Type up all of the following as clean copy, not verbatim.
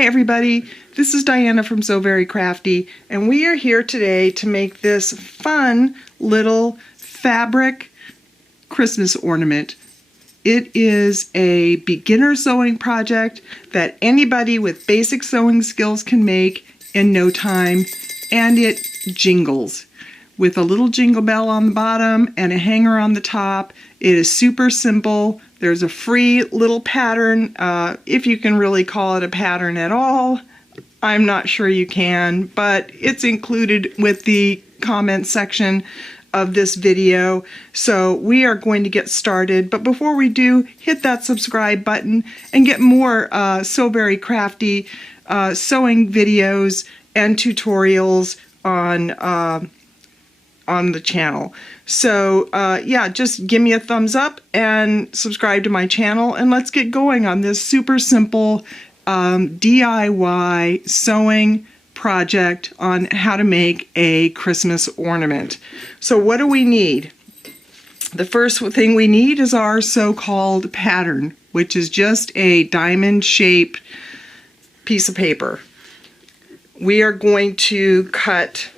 Hi everybody, this is Diana from So Very Crafty, and we are here today to make this fun little fabric Christmas ornament. It is a beginner sewing project that anybody with basic sewing skills can make in no time, and it jingles with a little jingle bell on the bottom and a hanger on the top. It is super simple. There's a free little pattern, if you can really call it a pattern at all. I'm not sure you can, but it's included with the comment section of this video. So we are going to get started, but before we do, hit that subscribe button and get more So Very Crafty sewing videos and tutorials on the channel. So yeah, just give me a thumbs up and subscribe to my channel, and let's get going on this super simple DIY sewing project on how to make a Christmas ornament. So what do we need? The first thing we need is our so-called pattern, which is just a diamond-shaped piece of paper. We are going to cut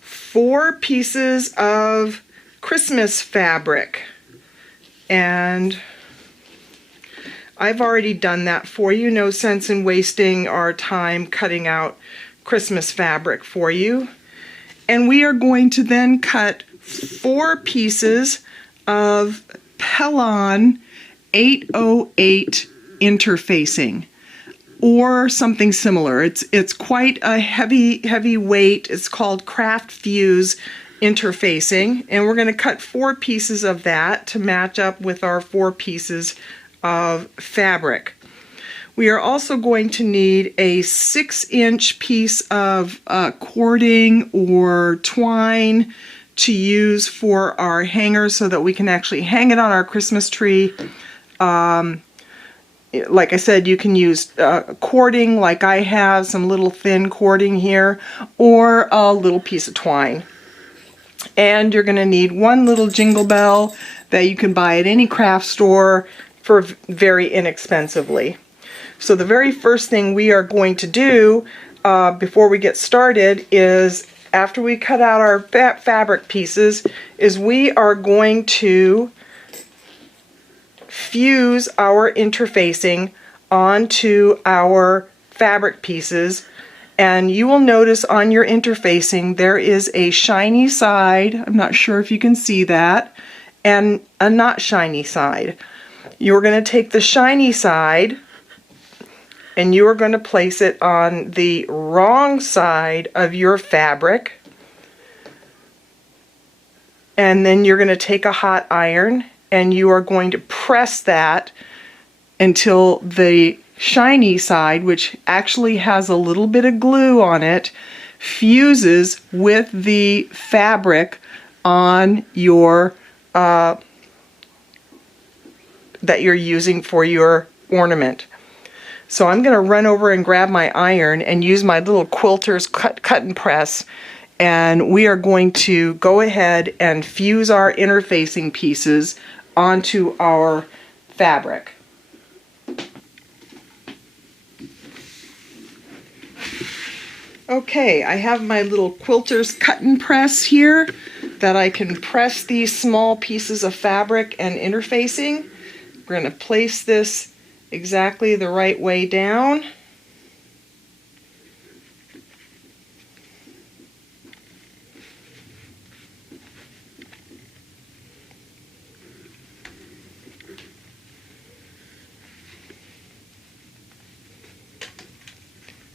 4 pieces of Christmas fabric, and I've already done that for you. No sense in wasting our time cutting out Christmas fabric for you. And we are going to then cut 4 pieces of Pellon 808 interfacing, or something similar. It's quite a heavy weight. It's called Craft Fuse interfacing, and we're going to cut 4 pieces of that to match up with our 4 pieces of fabric. We are also going to need a 6-inch piece of cording or twine to use for our hanger so that we can actually hang it on our Christmas tree. Like I said, you can use cording like I have, some little thin cording here, or a little piece of twine. And you're going to need 1 little jingle bell that you can buy at any craft store for very inexpensively. So the very first thing we are going to do before we get started is, after we cut out our fabric pieces, is we are going to fuse our interfacing onto our fabric pieces. And you will notice on your interfacing there is a shiny side, I'm not sure if you can see that, and a not shiny side. You're going to take the shiny side and you are going to place it on the wrong side of your fabric, and then you're going to take a hot iron and you are going to press that until the shiny side, which actually has a little bit of glue on it, fuses with the fabric on your that you're using for your ornament. So I'm going to run over and grab my iron and use my little quilter's cut and press, and we are going to go ahead and fuse our interfacing pieces onto our fabric. Okay, I have my little quilter's cut and press here that I can press these small pieces of fabric and interfacing. We're going to place this exactly the right way down.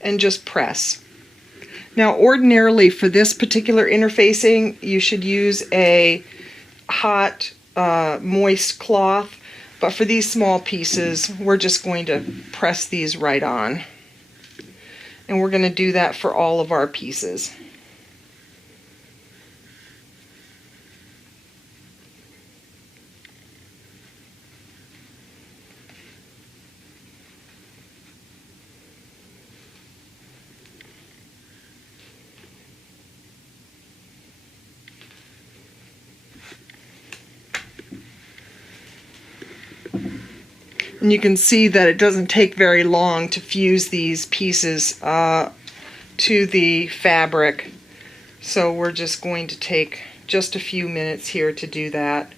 And just press. Now ordinarily for this particular interfacing you should use a hot moist cloth, but for these small pieces we're just going to press these right on, and we're going to do that for all of our pieces. And you can see that it doesn't take very long to fuse these pieces to the fabric. So we're just going to take just a few minutes here to do that.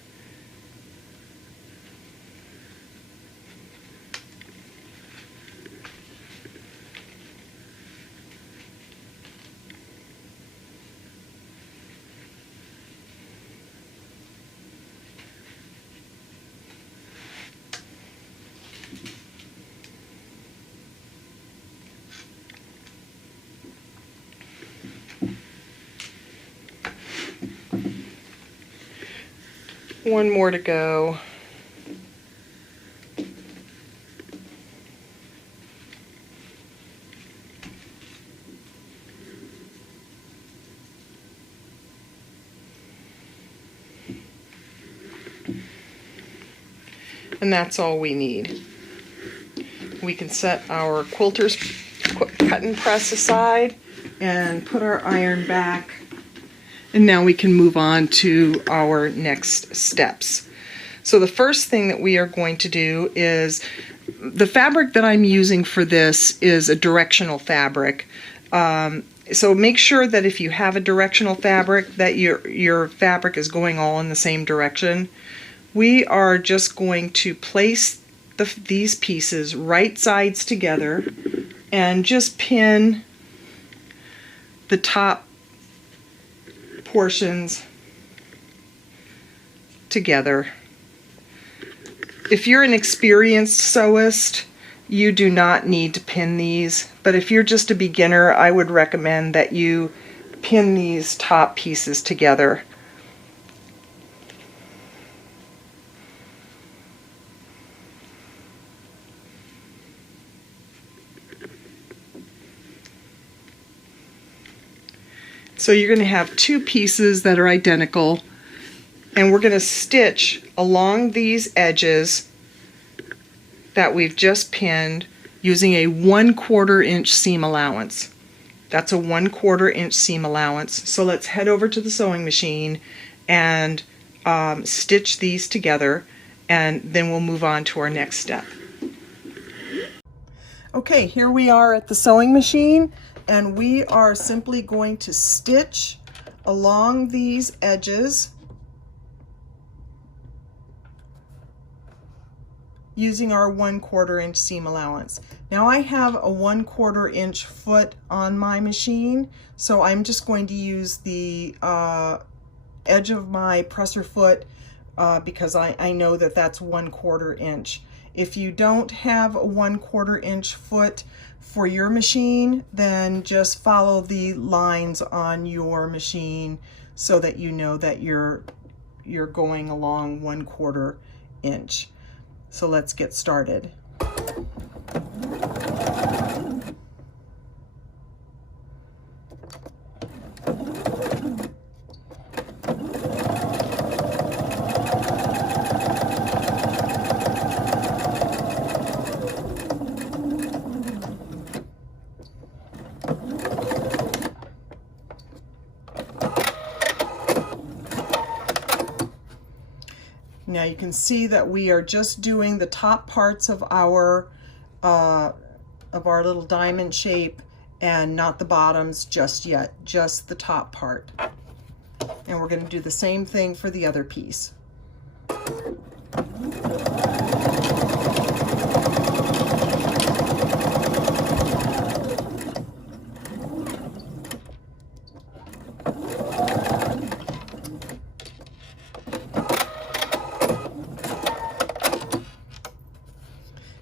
One more to go. And that's all we need. We can set our quilter's cut and press aside and put our iron back. And now we can move on to our next steps. So the first thing that we are going to do is, the fabric that I'm using for this is a directional fabric. So make sure that if you have a directional fabric, that your fabric is going all in the same direction. We are just going to place these pieces right sides together and just pin the top portions together. If you're an experienced sewist, you do not need to pin these, but if you're just a beginner, I would recommend that you pin these top pieces together. So you're going to have two pieces that are identical, and we're going to stitch along these edges that we've just pinned using a 1/4 inch seam allowance. That's a 1/4 inch seam allowance. So let's head over to the sewing machine and stitch these together, and then we'll move on to our next step. Okay, here we are at the sewing machine, and we are simply going to stitch along these edges using our 1/4 inch seam allowance. Now I have a 1/4 inch foot on my machine, so I'm just going to use the edge of my presser foot because I know that that's 1/4 inch. If you don't have a 1/4 inch foot for your machine, then just follow the lines on your machine so that you know that you're going along 1/4 inch. So let's get started. Now you can see that we are just doing the top parts of our little diamond shape and not the bottoms just yet, just the top part. And we're going to do the same thing for the other piece.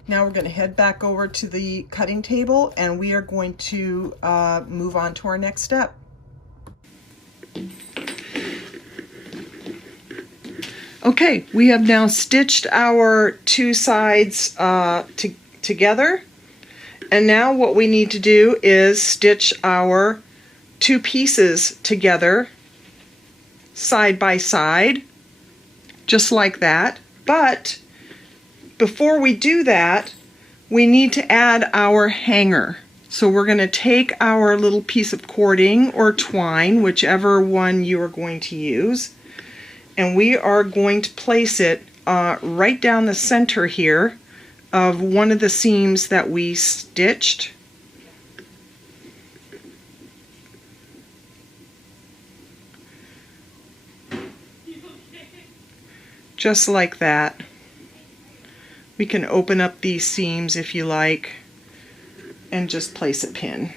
Now we're going to head back over to the cutting table, and we are going to move on to our next step. Okay, we have now stitched our two sides together, and now what we need to do is stitch our two pieces together side by side, just like that. But before we do that, we need to add our hanger. So we're going to take our little piece of cording or twine, whichever one you are going to use, and we are going to place it right down the center here of one of the seams that we stitched. Just like that. We can open up these seams if you like and just place a pin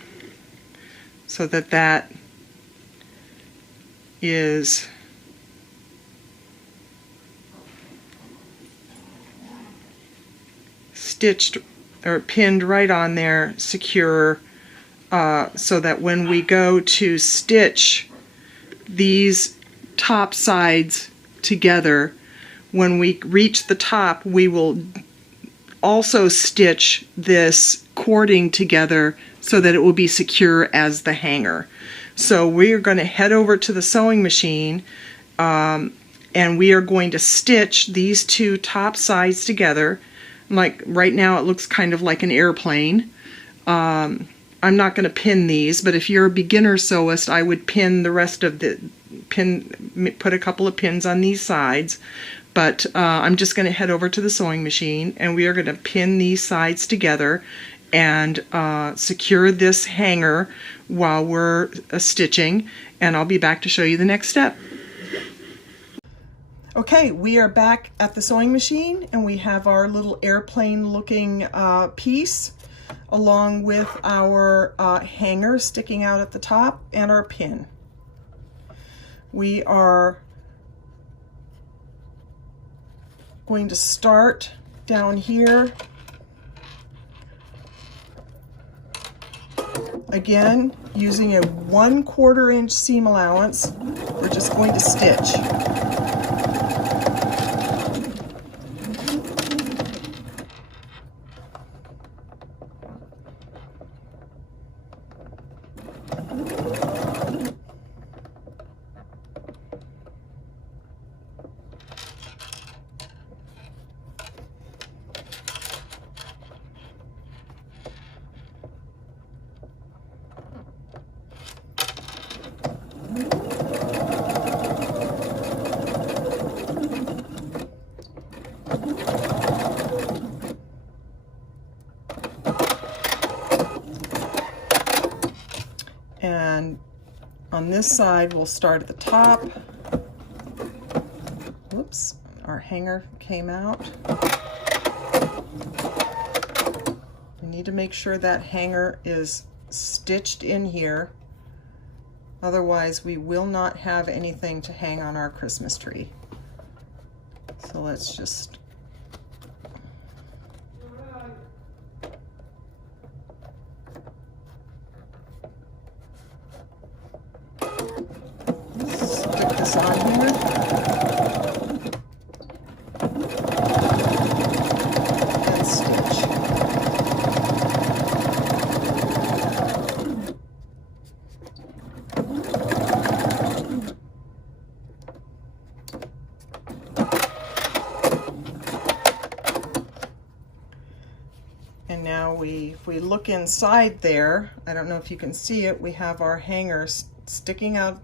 so that that is stitched or pinned right on there, secure, so that when we go to stitch these top sides together, when we reach the top, we will also stitch this cording together so that it will be secure as the hanger. So we are going to head over to the sewing machine, and we are going to stitch these two top sides together. Like right now it looks kind of like an airplane. I'm not going to pin these, but if you're a beginner sewist, I would pin the rest of the put a couple of pins on these sides. But I'm just going to head over to the sewing machine, and we are going to pin these sides together and secure this hanger while we're stitching, and I'll be back to show you the next step. Okay, we are back at the sewing machine, and we have our little airplane looking piece along with our hanger sticking out at the top and our pin. We are going to start down here. Again, using a 1/4 inch seam allowance, we're just going to stitch. And on this side, we'll start at the top. Whoops, our hanger came out. We need to make sure that hanger is stitched in here. Otherwise, we will not have anything to hang on our Christmas tree. So let's just stick this on here. And stitch. And now if we look inside there, I don't know if you can see it, we have our hanger sticking out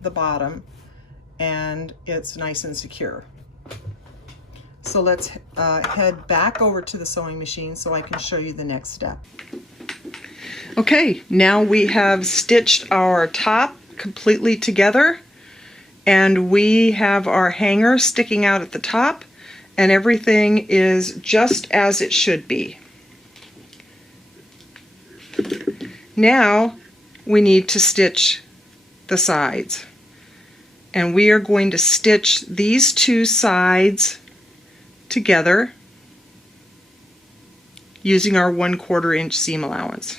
the bottom, and it's nice and secure. So let's head back over to the sewing machine so I can show you the next step. Okay, now we have stitched our top completely together, and we have our hanger sticking out at the top, and everything is just as it should be. Now we need to stitch the sides, and we are going to stitch these two sides together using our 1/4 inch seam allowance.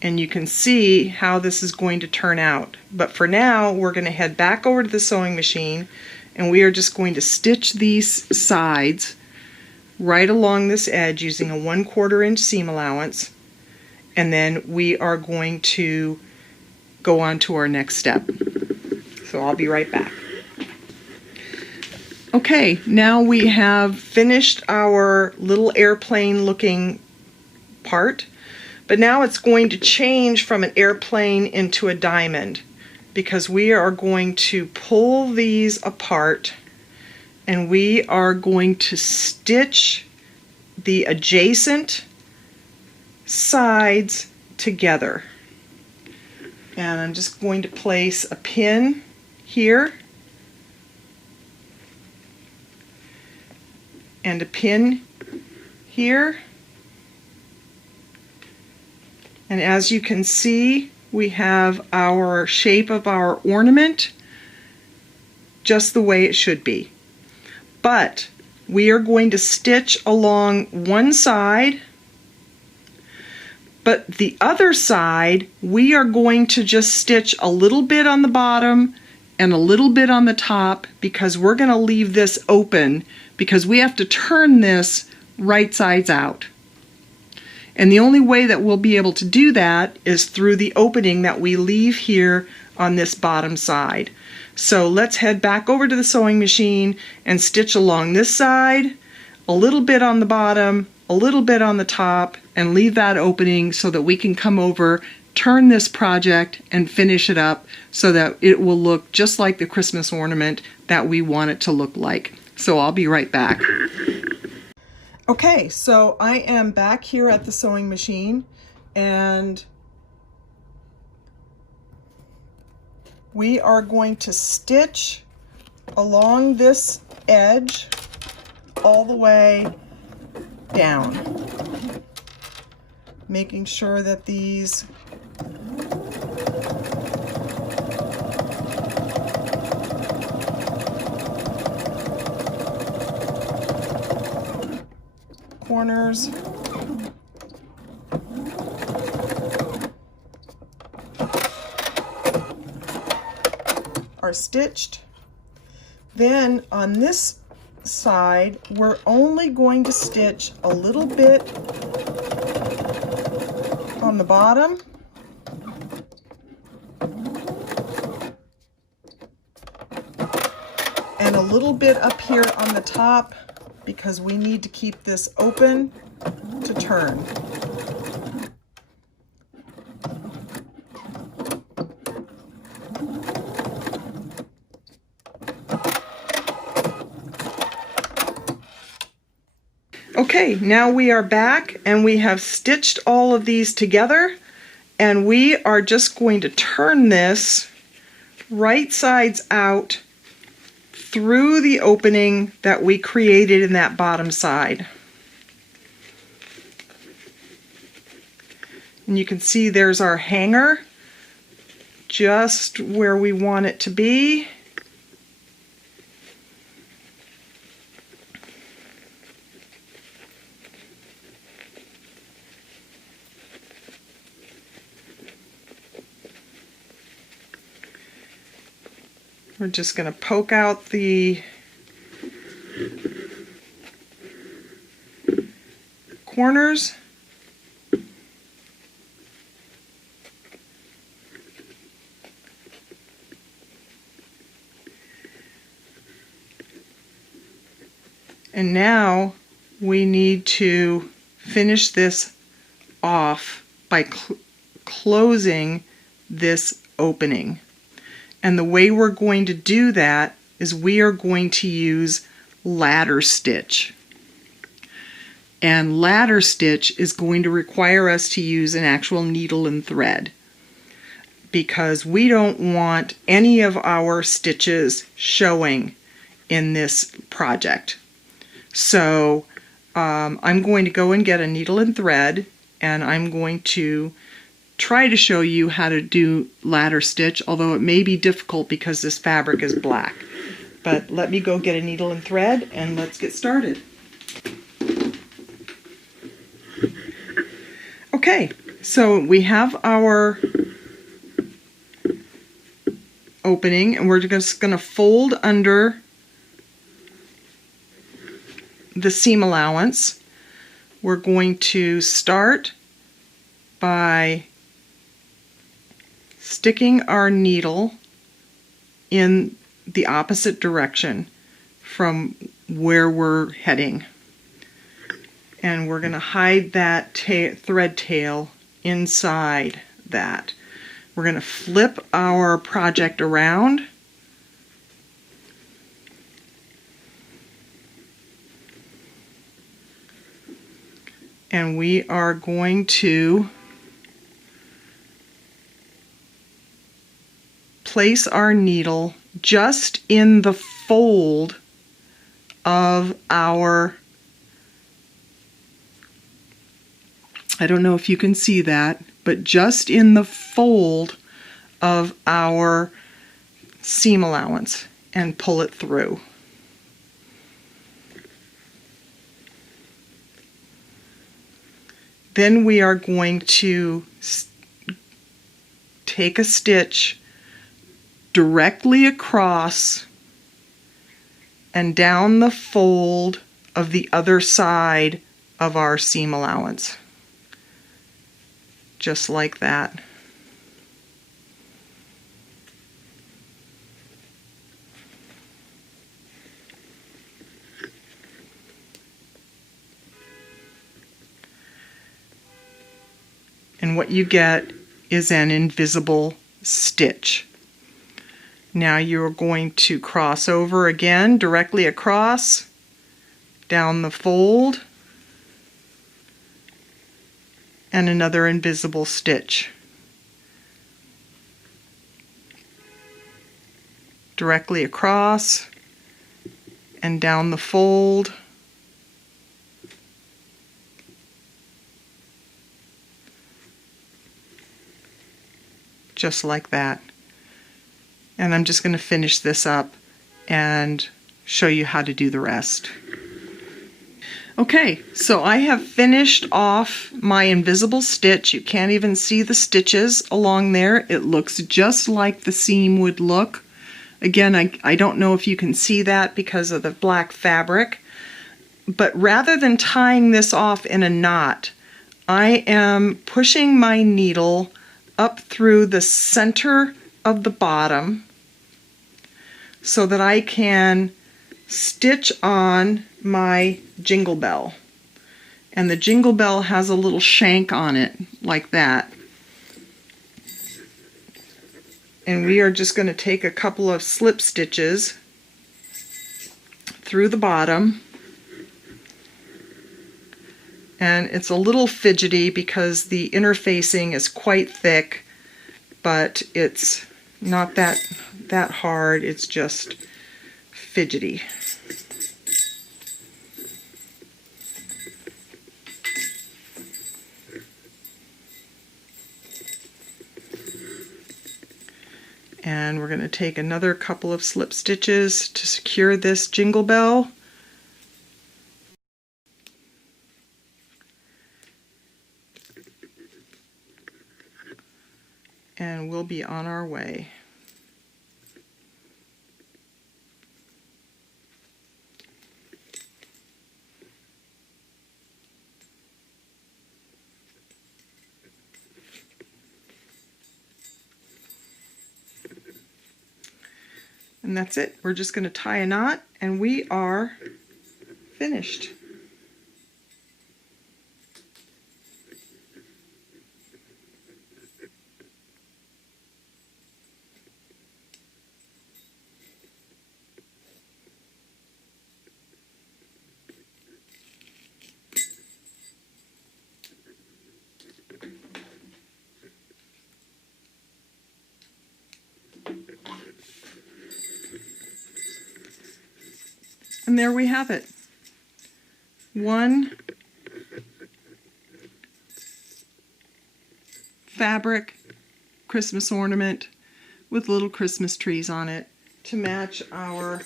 And you can see how this is going to turn out. But for now, we're going to head back over to the sewing machine, and we are just going to stitch these sides right along this edge using a 1/4 inch seam allowance, and then we are going to go on to our next step. So I'll be right back. Okay, now we have finished our little airplane looking part, but now it's going to change from an airplane into a diamond, because we are going to pull these apart and we are going to stitch the adjacent sides together. And I'm just going to place a pin here and a pin here. And as you can see, we have our shape of our ornament just the way it should be. But we are going to stitch along one side, but the other side we are going to just stitch a little bit on the bottom and a little bit on the top, because we're going to leave this open because we have to turn this right sides out. And the only way that we'll be able to do that is through the opening that we leave here on this bottom side. So let's head back over to the sewing machine and stitch along this side, a little bit on the bottom, a little bit on the top, and leave that opening so that we can come over, turn this project, and finish it up so that it will look just like the Christmas ornament that we want it to look like. So I'll be right back. Okay, so I am back here at the sewing machine, and we are going to stitch along this edge all the way down, making sure that these corners are stitched. Then on this side, we're only going to stitch a little bit on the bottom and a little bit up here on the top, because we need to keep this open to turn. Okay, now we are back and we have stitched all of these together, and we are just going to turn this right sides out through the opening that we created in that bottom side. And you can see there's our hanger just where we want it to be. We're just going to poke out the corners. And now we need to finish this off by closing this opening. And the way we're going to do that is we are going to use ladder stitch. And ladder stitch is going to require us to use an actual needle and thread, because we don't want any of our stitches showing in this project. So I'm going to go and get a needle and thread, and I'm going to try to show you how to do ladder stitch, although it may be difficult because this fabric is black. But let me go get a needle and thread and let's get started. Okay, so we have our opening, and we're just going to fold under the seam allowance. We're going to start by sticking our needle in the opposite direction from where we're heading. And we're going to hide that thread tail inside that. We're going to flip our project around And we are going to place our needle just in the fold of our, I don't know if you can see that, but just in the fold of our seam allowance and pull it through. Then we are going to take a stitch directly across and down the fold of the other side of our seam allowance. Just like that. And what you get is an invisible stitch. Now you're going to cross over again, directly across, down the fold, and another invisible stitch. Directly across and down the fold. Just like that. And I'm just going to finish this up and show you how to do the rest. Okay, so I have finished off my invisible stitch. You can't even see the stitches along there. It looks just like the seam would look. Again, I don't know if you can see that because of the black fabric. But rather than tying this off in a knot, I am pushing my needle up through the center of the bottom so that I can stitch on my jingle bell. And the jingle bell has a little shank on it like that. And we are just going to take a couple of slip stitches through the bottom. And it's a little fidgety because the interfacing is quite thick, but it's not that hard, it's just fidgety. And we're going to take another couple of slip stitches to secure this jingle bell. And we'll be on our way. And that's it. We're just going to tie a knot and we are finished. And there we have it. One fabric Christmas ornament with little Christmas trees on it to match our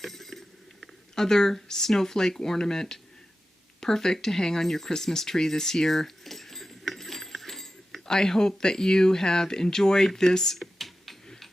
other snowflake ornament. Perfect to hang on your Christmas tree this year. I hope that you have enjoyed this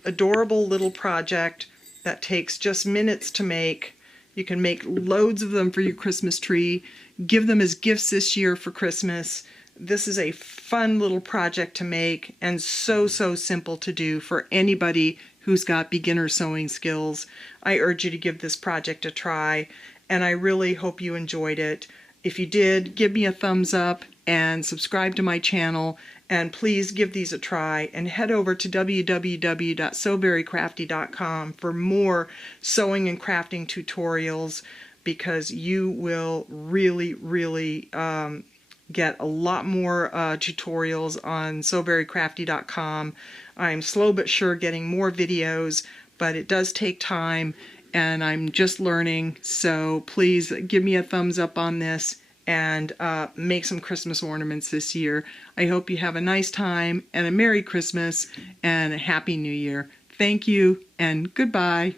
adorable little project that takes just minutes to make. You can make loads of them for your Christmas tree. Give them as gifts this year for Christmas. This is a fun little project to make and so simple to do for anybody who's got beginner sewing skills. I urge you to give this project a try, and I really hope you enjoyed it. If you did, give me a thumbs up and subscribe to my channel, and please give these a try and head over to www.sewverycrafty.com for more sewing and crafting tutorials, because you will really get a lot more tutorials on SoVeryCrafty.com. I'm slow but sure getting more videos, but it does take time, and I'm just learning. So please give me a thumbs up on this and make some Christmas ornaments this year. I hope you have a nice time and a Merry Christmas and a Happy New Year. Thank you and goodbye.